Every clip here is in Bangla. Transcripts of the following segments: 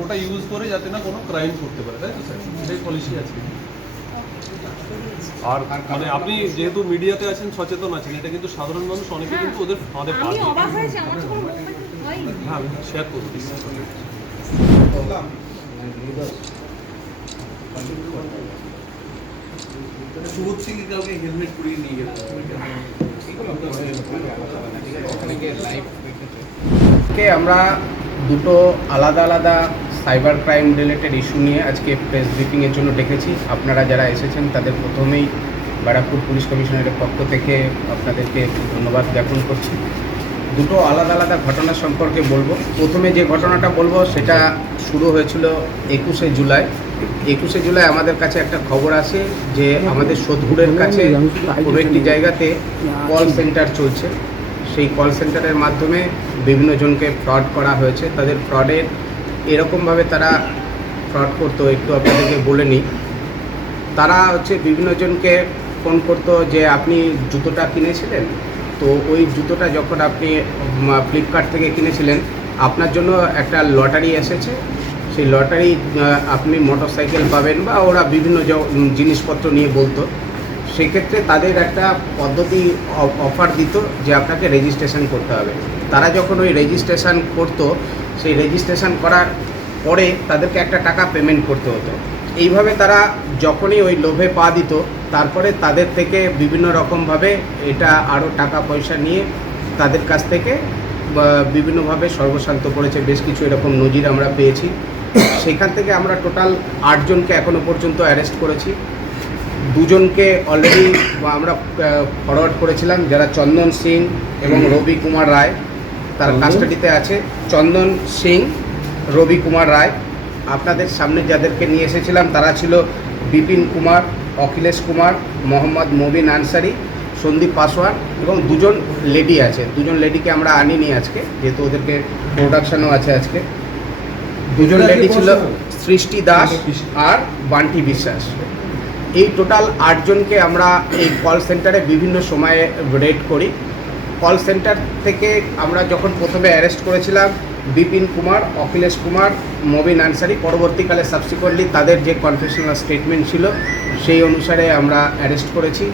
ওটা ইউজ করে যাতে না কোনো ক্রাইম করতে পারে তাই তো স্যার সেই পলিসি আছে আর মানে আপনি যেহেতু মিডিয়াতে আছেন সচেতন আছেন এটা কিন্তু সাধারণ মানুষ অনেকে হ্যাঁ। কিন্তু ওদের ফাঁদে পা আমি অবাক হয়েছি আমার তো কোনো মুভমেন্ট হয়নি হ্যাঁ আমি শেয়ার করব। সুবোধ সিং কাউকে হেলমেট পরিয়ে নিয়ে গেল আমরা দুটো আলাদা আলাদা সাইবার ক্রাইম রিলেটেড ইস্যু নিয়ে আজকে প্রেস ব্রিফিংয়ের জন্য ডেকেছি। আপনারা যারা এসেছেন, তাদের প্রথমেই ব্যারাকপুর পুলিশ কমিশনারের পক্ষ থেকে আপনাদেরকে ধন্যবাদ জ্ঞাপন করছি। দুটো আলাদা আলাদা ঘটনা সম্পর্কে বলব। প্রথমে যে ঘটনাটা বলব, সেটা শুরু হয়েছিল একুশে জুলাই। একুশে জুলাই আমাদের কাছে একটা খবর আসে যে আমাদের সোদপুরের কাছে কোনো একটি জায়গাতে কল সেন্টার চলছে। সেই কল সেন্টারের মাধ্যমে বিভিন্ন জনকে ফ্রড করা হয়েছে। তাদের ফ্রডের এরকমভাবে তারা ফ্রড করতো, একটু আপনাদেরকে বলে নিই। তারা হচ্ছে বিভিন্ন জনকে ফোন করতো যে, আপনি জুতোটা কিনেছিলেন? তো ওই জুতোটা যখন আপনি ফ্লিপকার্ট থেকে কিনেছিলেন, আপনার জন্য একটা লটারি এসেছে। সেই লটারি আপনি মোটর সাইকেল পাবেন বা ওরা বিভিন্ন জিনিসপত্র নিয়ে বলতো। সেক্ষেত্রে তাদের একটা পদ্ধতি অফার দিত যে, আপনাকে রেজিস্ট্রেশন করতে হবে। তারা যখন ওই রেজিস্ট্রেশন করতো সেই রেজিস্ট্রেশন করার পরে তাদেরকে একটা টাকা পেমেন্ট করতে হতো। এইভাবে তারা যখনই ওই লোভে পা দিত, তারপরে তাদের থেকে বিভিন্ন রকমভাবে এটা আরও টাকা পয়সা নিয়ে তাদের কাছ থেকে বিভিন্নভাবে সর্বশান্ত করেছে। বেশ কিছু এরকম নজির আমরা পেয়েছি। সেখান থেকে আমরা টোটাল আটজনকে এখনও পর্যন্ত অ্যারেস্ট করেছি। দুজনকে অলরেডি আমরা ফরওয়ার্ড করেছিলাম, যারা চন্দন সিং এবং রবি কুমার রায়। তার কাস্টাডিতে আছে চন্দন সিং রবি কুমার রায়। আপনাদের সামনে যাদেরকে নিয়ে এসেছিলাম তারা ছিল বিপিন কুমার অখিলেশ কুমার মোহাম্মদ মবিন আনসারি সন্দীপ পাসওয়ান এবং দুজন লেডি আছে। দুজন লেডিকে আমরা আনিনি আজকে যেহেতু ওদেরকে প্রোডাকশনও আছে আজকে। দুজন লেডি ছিল সৃষ্টি দাস আর বান্টি বিশ্বাস। এই টোটাল আটজনকে আমরা এই কল সেন্টারে বিভিন্ন সময়ে রেড করি। কল সেন্টার থেকে আমরা যখন প্রথমে অ্যারেস্ট করেছিলাম, বিপিন কুমার, অখিলেশ কুমার মবিন আনসারি পরবর্তীকালে সাবসিকুয়েন্টলি তাদের যে কনফেশনাল স্টেটমেন্ট ছিল, সেই অনুসারে আমরা অ্যারেস্ট করেছি।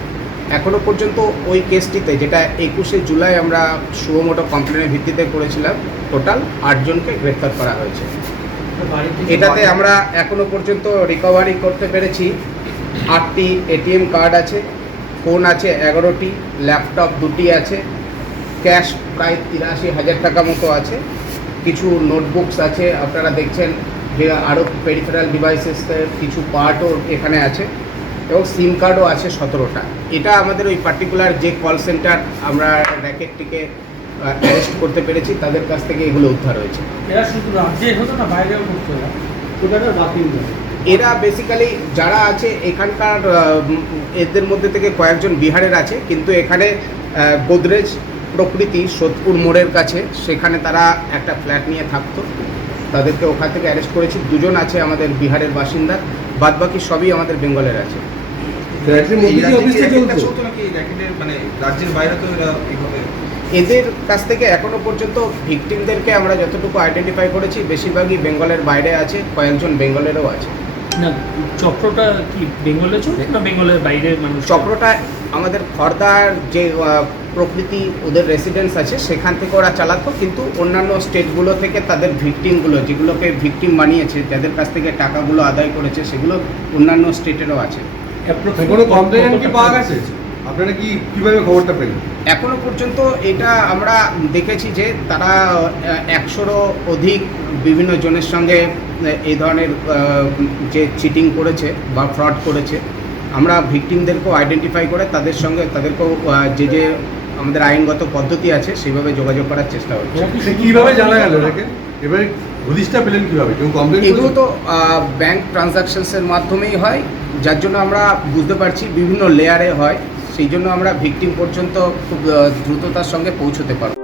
এখনও পর্যন্ত ওই কেসটিতে যেটা একুশে জুলাই আমরা সুমোটো কমপ্লেনের ভিত্তিতে করেছিলাম টোটাল আটজনকে গ্রেপ্তার করা হয়েছে। এটাতে আমরা এখনও পর্যন্ত রিকভারি করতে পেরেছি। আটটি এটিএম কার্ড আছে ফোন আছে এগারোটি ল্যাপটপ দুটি আছে। ক্যাশ প্রায় তিরাশি হাজার টাকা মতো আছে। কিছু নোটবুকস আছে আপনারা দেখছেন যে আরও পেরিফেরাল ডিভাইসেসের কিছু পার্টও এখানে আছে এবং সিম কার্ডও আছে সতেরোটা। এটা আমাদের ওই পার্টিকুলার যে কল সেন্টার আমরা র্যাকেটটিকে অ্যারেস্ট করতে পেরেছি তাদের কাছ থেকে এগুলো উদ্ধার হয়েছে। এরা শুধু রাজ্যে হতো না বাইরেও করতো এরা। বেসিক্যালি যারা আছে এখানকার এদের মধ্যে থেকে কয়েকজন বিহারের আছে কিন্তু এখানে গোদরেজ প্রকৃতি সোদপুর মোড়ের কাছে সেখানে তারা একটা ফ্ল্যাট নিয়ে থাকতো। তাদেরকে ওখান থেকে অ্যারেস্ট করেছি। দুজন আছে আমাদের বিহারের বাসিন্দা বাদবাকি সবই আমাদের বেঙ্গলের আছে। মানে রাজ্যের বাইরে তো এরা এইভাবে এদের কাছ থেকে এখনও পর্যন্ত ভিকটিমদেরকে আমরা যতটুকু আইডেন্টিফাই করেছি বেশিরভাগই বেঙ্গলের বাইরে আছে কয়েকজন বেঙ্গলেরও আছে। না চক্রটা কি বেঙ্গলে চলছে না বেঙ্গলের বাইরের মানুষ চক্রটা আমাদের খর্দার যে প্রকৃতি ওদের রেসিডেন্স আছে সেখান থেকে ওরা চালাতো কিন্তু অন্যান্য স্টেটগুলো থেকে তাদের ভিকটিমগুলো যেগুলোকে ভিকটিম বানিয়েছে যাদের কাছ থেকে টাকাগুলো আদায় করেছে সেগুলো অন্যান্য স্টেটেরও আছে। কোনো কমপ্লেন কি পাওয়া গেছে? আপনারা কি কীভাবে খবরটা পেলেন? এখনও পর্যন্ত এটা আমরা দেখেছি যে তারা একশোরও অধিক বিভিন্ন জনের সঙ্গে এই ধরনের যে চিটিং করেছে বা ফ্রড করেছে আমরা ভিকটিমদেরকেও আইডেন্টিফাই করে তাদের সঙ্গে তাদেরকেও যে যে আমাদের আইনগত পদ্ধতি আছে সেভাবে যোগাযোগ করার চেষ্টা হচ্ছে। কীভাবে জানা গেল এটাকে? এবারে হদিশটা পেলেন কীভাবে? কেউ কমপ্লেন এগুলো তো ব্যাংক ট্রানজাকশনসের মাধ্যমেই হয় যার জন্য আমরা বুঝতে পারছি বিভিন্ন লেয়ারে হয় সেই জন্য আমরা ভিকটিম পর্যন্ত খুব দ্রুততার সঙ্গে পৌঁছতে পারব।